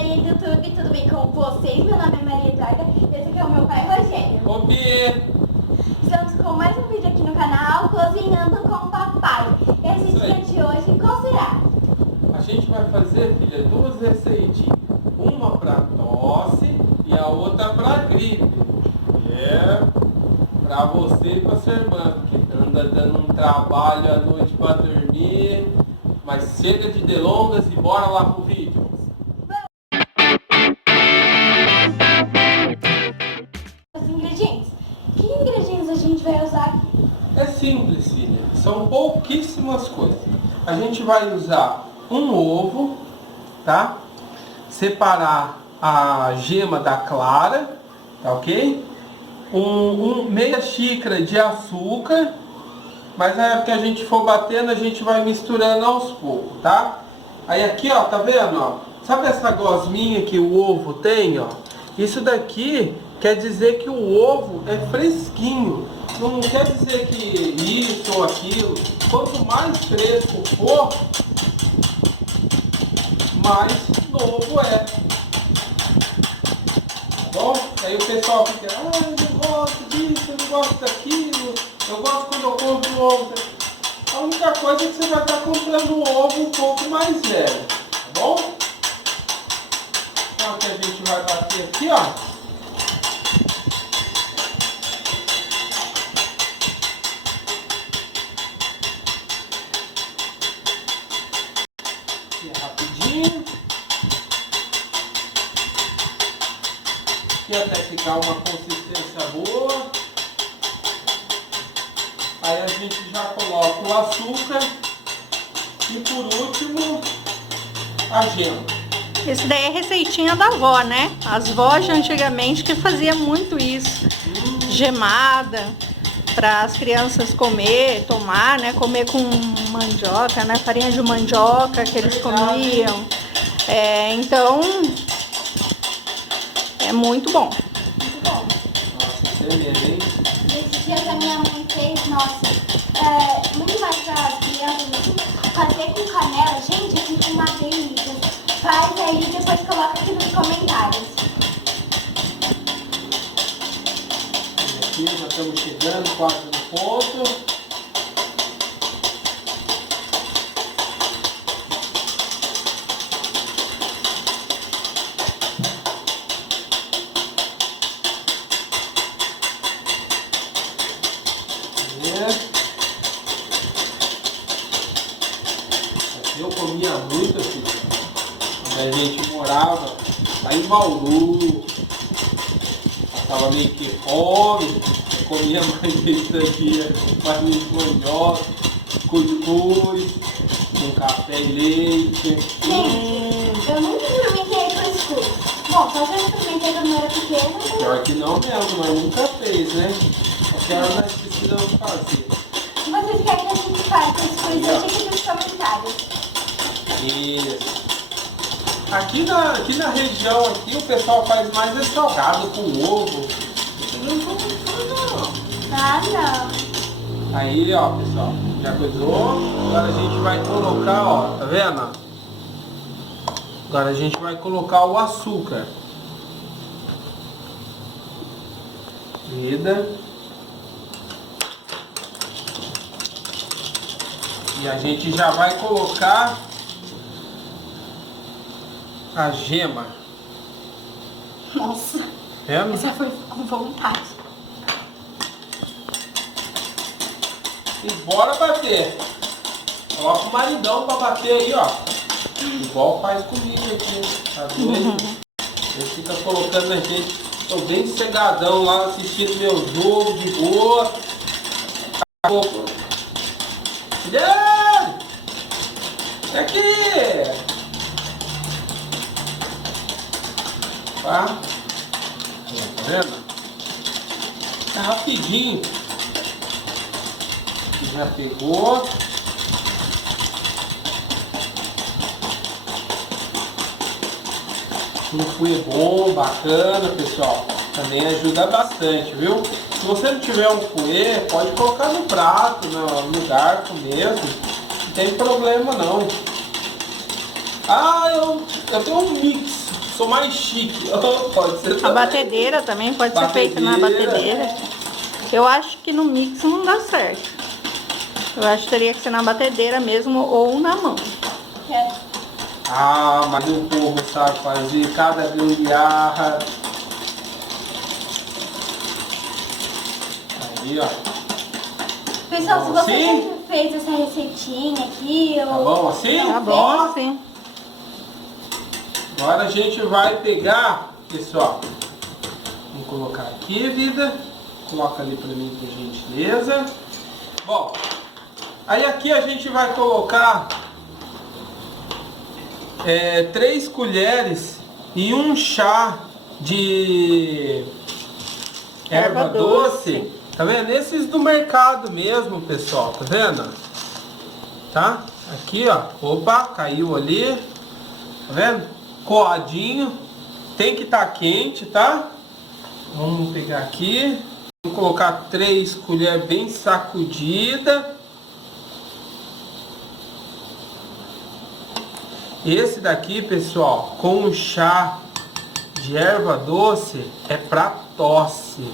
galerinha do YouTube, tudo bem com vocês? Meu nome é Maria Eduarda e esse aqui é o meu pai Rogério. Ô, Bia! Estamos com mais um vídeo aqui no canal, Cozinhando com o Papai. Esse dia de hoje, qual será? A gente vai fazer, filha, duas receitinhas. Uma para tosse e a outra para gripe. É para você e para sua irmã, que anda dando um trabalho à noite para dormir. Mas chega de delongas e bora lá pro vídeo. Os ingredientes. Que ingredientes a gente vai usar aqui? É simples, filha. São pouquíssimas coisas. A gente vai usar um ovo, tá? Separar a gema da clara, tá ok? Meia xícara de açúcar, mas na época que a gente for batendo, a gente vai misturando aos poucos, tá? Aí aqui, ó, tá vendo, ó? Sabe essa gosminha que o ovo tem, ó? Isso daqui quer dizer que o ovo é fresquinho. Não quer dizer que isso ou aquilo. Quanto mais fresco for, mais novo é. Tá bom? Aí o pessoal fica, eu não gosto disso, eu não gosto daquilo, eu gosto quando eu compro ovo. A única coisa é que você vai estar comprando um ovo um pouco mais velho, tá bom? Então aqui a gente vai bater aqui, ó. Rapidinho, aqui até ficar uma consistência boa. Aí a gente já coloca o açúcar e por último a gema. Isso daí é receitinha da avó, né? As vós de antigamente que fazia muito isso, gemada, para as crianças comer, tomar, né? Comer com mandioca, né? Farinha de mandioca que eles comiam. Então, é muito bom. Muito bom. Nossa, isso é mesmo, hein? Esses dias a minha mãe fez, nossa, muito mais para as crianças, assim, fazer com canela. Gente, fica uma delícia. Faz aí e depois coloca aqui nos comentários. Aqui já estamos chegando quase no ponto. Aqui eu comia muito, filho. Quando a gente morava lá em Bauru, passava meio que fome, eu comia mais isso aqui, farinha de mandioca, cuscuz, com café e leite. Gente, eu nunca experimentei cuscuz. Bom, só já experimentei quando eu era pequena. Pior que não mesmo, mas nunca fez, né? Porque nós precisamos fazer. Se vocês querem que a gente faça cuscuz, deixa aqui nos comentários. Isso. Aqui na região aqui o pessoal faz mais salgado com ovo. Não vamos não. Ah, não. Aí, ó, pessoal, já coisou. Agora a gente vai colocar, ó, tá vendo? Agora a gente vai colocar o açúcar. Vida. E a gente já vai colocar a gema. Nossa, Vendo? essa foi com vontade. E bora bater. Coloca o maridão pra bater aí, ó. Igual faz comigo aqui. Tá doido? Ele fica colocando a gente. Tô bem sossegadão lá assistindo meu jogo de boa. Guilherme! Vem aqui! Tá? Tá vendo? Tá rapidinho. Já pegou. Um fouet bom, bacana, pessoal. Também ajuda bastante, viu? Se você não tiver um fouet, pode colocar no prato, no garfo mesmo. Não tem problema não. Ah, eu tenho um mix. Sou mais chique. Pode ser A também. batedeira também pode ser feita na batedeira. Eu acho que no mix não dá certo. Eu acho que teria que ser na batedeira mesmo ou na mão. Quero. Ah, mas o povo sabe fazer cada gambiarra. Aí, ó. Pessoal, se você Sim. sempre fez essa receitinha aqui, Tá bom assim? Tá bom Ó, assim. agora a gente vai pegar, pessoal. Vamos colocar aqui, vida. Coloca ali pra mim, por gentileza. Bom, aí aqui a gente vai colocar 3 colheres e um chá de erva doce. Tá vendo? Esses do mercado mesmo, pessoal. Tá vendo? Tá? Aqui, ó. Opa, caiu ali. Tá vendo? Coadinho. Tem que estar quente, tá? Vamos pegar aqui. Vou colocar 3 colheres bem sacudida. Esse daqui, pessoal, com o chá de erva doce é pra tosse.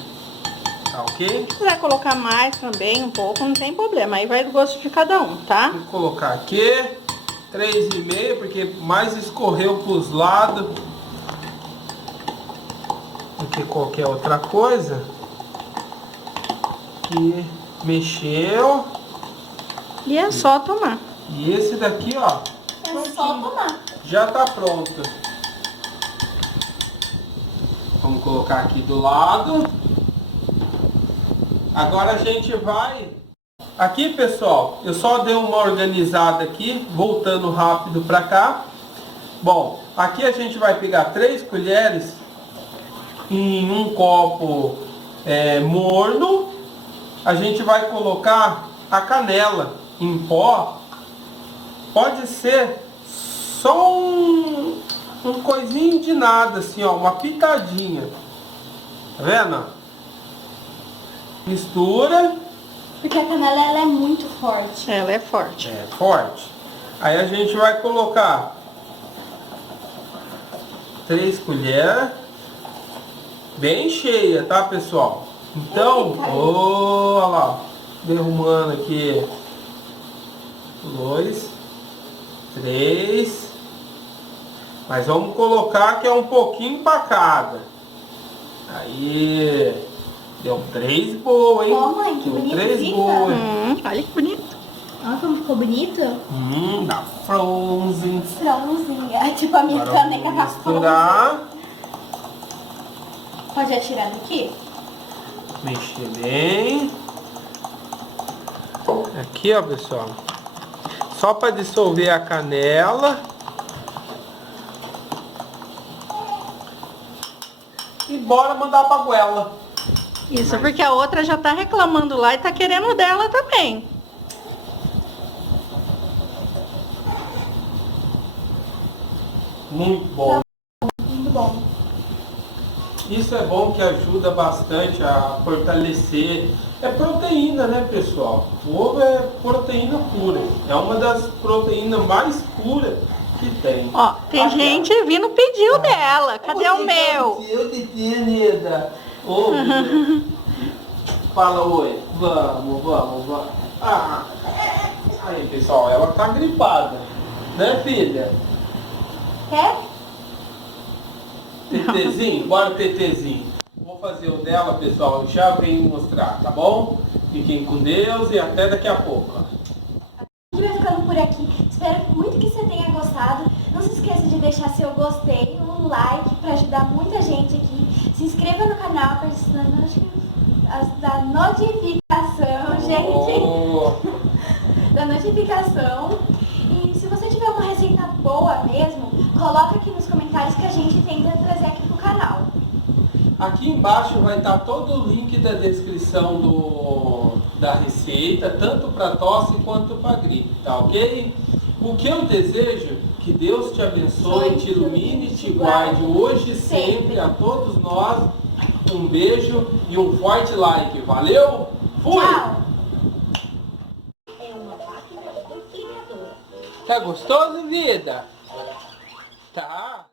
Tá ok? Se quiser colocar mais também, um pouco, não tem problema. Aí vai do gosto de cada um, tá? Vou colocar aqui 3,5, porque mais escorreu pros lados do que qualquer outra coisa. E mexeu. E é só tomar. E esse daqui, ó, é só tomar. já tá pronto. Vamos colocar aqui do lado. Agora a gente vai... Aqui, pessoal, eu só dei uma organizada aqui, voltando rápido pra cá. Bom, aqui a gente vai pegar 3 colheres em um copo morno. A gente vai colocar a canela em pó. Pode ser só um coisinho de nada, assim, ó, uma pitadinha. Tá vendo? Mistura. Porque a canela ela é muito forte. Ela é forte. É forte. Aí a gente vai colocar 3 colheres. Bem cheia, tá, pessoal? Então, olha lá, derrumando aqui. 2, 3. Mas vamos colocar que é um pouquinho para cada. Aí, deu 3 boas, hein? Ó, mãe, que Deu bonito 3 fica. boas. Olha que bonito. Olha como ficou bonito. Da Frozen. Frãozinha. Tipo a minha Agora caneca vamos da misturar. Pode atirar daqui? Mexer bem. Aqui, ó, pessoal. Só para dissolver a canela. E bora mandar pra goela. Isso, porque a outra já tá reclamando lá e tá querendo dela também. Muito bom. Muito bom. Isso é bom, que ajuda bastante a fortalecer. É proteína, né, pessoal? O ovo é proteína pura. É uma das proteínas mais puras que tem. Ó, tem gente vindo pedir o dela. Cadê o meu? Eu te Neda. Ô, fala oi. Vamos. Ah. Aí, pessoal, ela tá gripada. Né, filha? Quer? TTzinho? Bora, TTzinho. Vou fazer o dela, pessoal. Eu já venho mostrar, tá bom? Fiquem com Deus e até daqui a pouco. A gente vai ficando por aqui. Espero muito que você tenha gostado. Não se esqueça de deixar seu gostei, um like para ajudar muita gente aqui. Se inscreva no canal para da notificação, gente. Da notificação. E se você tiver uma receita boa mesmo, coloca aqui nos comentários que a gente tenta trazer aqui pro canal. Aqui embaixo vai estar todo o link da descrição da receita, tanto para tosse quanto para gripe, tá ok? O que eu desejo, que Deus te abençoe, te ilumine, te guarde hoje e sempre, a todos nós. Um beijo e um forte like. Valeu? Fui! Tchau! Tá gostoso, vida? Tá?